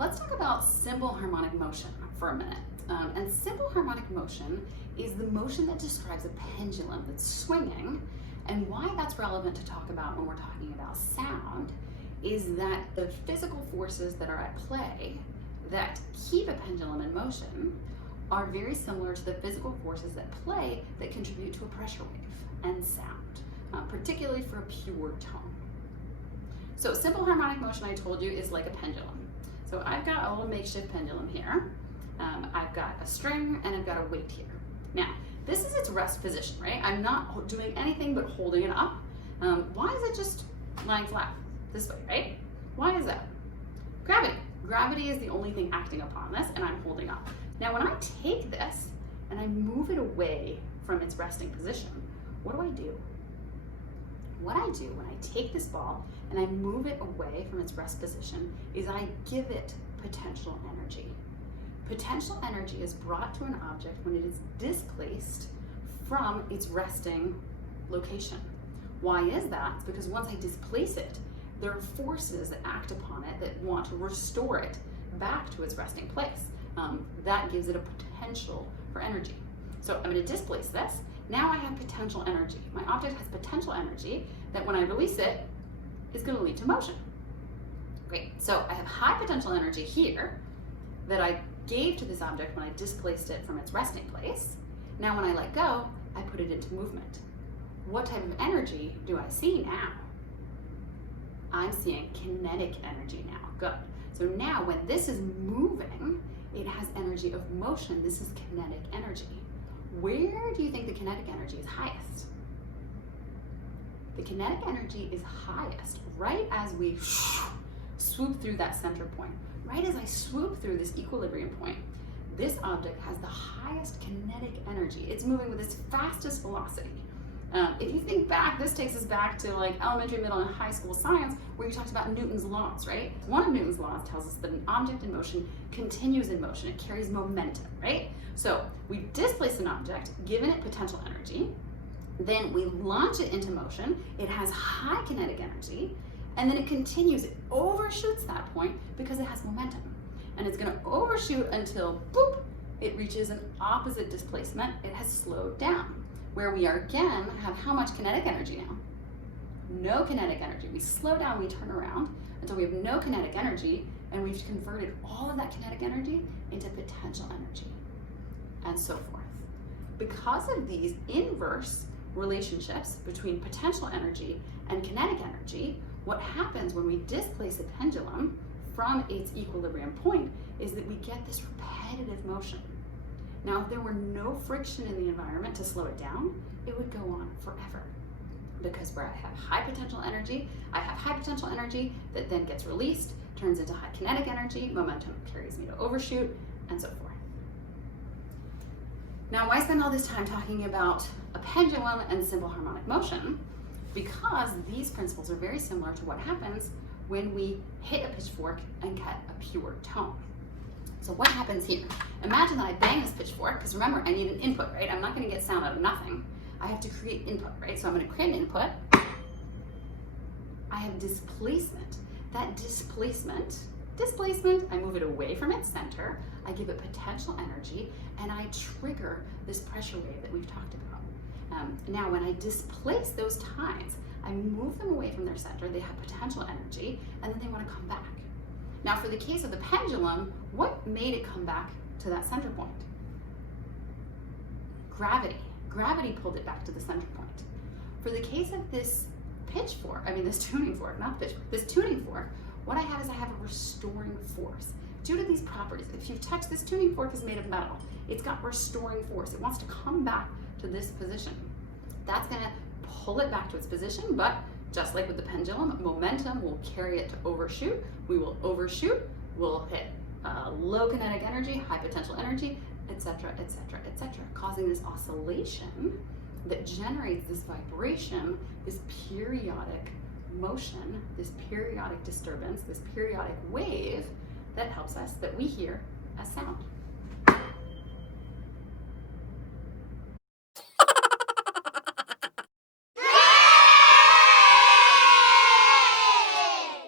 Let's talk about simple harmonic motion for a minute. And simple harmonic motion is the motion that describes a pendulum that's swinging. And why that's relevant to talk about when we're talking about sound is that the physical forces that are at play that keep a pendulum in motion are very similar to the physical forces at play that contribute to a pressure wave and sound, particularly for a pure tone. So simple harmonic motion, I told you, is like a pendulum. So I've got a little makeshift pendulum here. I've got a string and I've got a weight here. Now, this is its rest position, right? I'm not doing anything but holding it up. Why is it just lying flat this way, right? Why is that? Gravity. Gravity is the only thing acting upon this, and I'm holding up. Now, when I take this and I move it away from its resting position, what do? What I do when I take this ball and I move it away from its rest position is I give it potential energy. Potential energy is brought to an object when it is displaced from its resting location. Why is that? It's because once I displace it, there are forces that act upon it that want to restore it back to its resting place. That gives it a potential for energy. So I'm going to displace this. Now I have potential energy. My object has potential energy that when I release it is going to lead to motion. Great. So I have high potential energy here that I gave to this object when I displaced it from its resting place. Now when I let go, I put it into movement. What type of energy do I see now? I'm seeing kinetic energy now. Good. So now when this is moving, it has energy of motion. This is kinetic energy. Where do you think the kinetic energy is highest? The kinetic energy is highest right as we swoop through that center point. Right as I swoop through this equilibrium point, this object has the highest kinetic energy. It's moving with its fastest velocity. If you think back, this takes us back to like elementary, middle, and high school science where you talked about Newton's laws, right? One of Newton's laws tells us that an object in motion continues in motion. It carries momentum, right? So we displace an object, given it potential energy, then we launch it into motion. It has high kinetic energy, and then it continues. It overshoots that point because it has momentum. And it's going to overshoot until, boop, it reaches an opposite displacement. It has slowed down. Where we are again have how much kinetic energy now? No kinetic energy. We slow down, we turn around until we have no kinetic energy, and we've converted all of that kinetic energy into potential energy, and so forth. Because of these inverse relationships between potential energy and kinetic energy, what happens when we displace a pendulum from its equilibrium point is that we get this repetitive motion. Now, if there were no friction in the environment to slow it down, it would go on forever. Because where I have high potential energy, I have high potential energy that then gets released, turns into high kinetic energy, momentum carries me to overshoot, and so forth. Now, why spend all this time talking about a pendulum and simple harmonic motion? Because these principles are very similar to what happens when we hit a pitchfork and cut a pure tone. So what happens here? Imagine that I bang this pitchfork, because remember, I need an input, right? I'm not going to get sound out of nothing. I have to create input, right? So I'm going to create an input. I have displacement. That displacement, I move it away from its center, I give it potential energy, and I trigger this pressure wave that we've talked about. Now, when I displace those tines, I move them away from their center, they have potential energy, and then they want to come back. Now, for the case of the pendulum, what made it come back to that center point? Gravity. Gravity pulled it back to the center point. For the case of this this tuning fork, not pitchfork, this tuning fork, what I have is I have a restoring force. Due to these properties, if you touch this tuning fork is made of metal, it's got restoring force. It wants to come back to this position. That's going to pull it back to its position, but just like with the pendulum, momentum will carry it to overshoot. We will overshoot, we'll hit low kinetic energy, high potential energy, etc., etc., etc., causing this oscillation that generates this vibration, this periodic motion, this periodic disturbance, this periodic wave that helps us, that we hear as sound.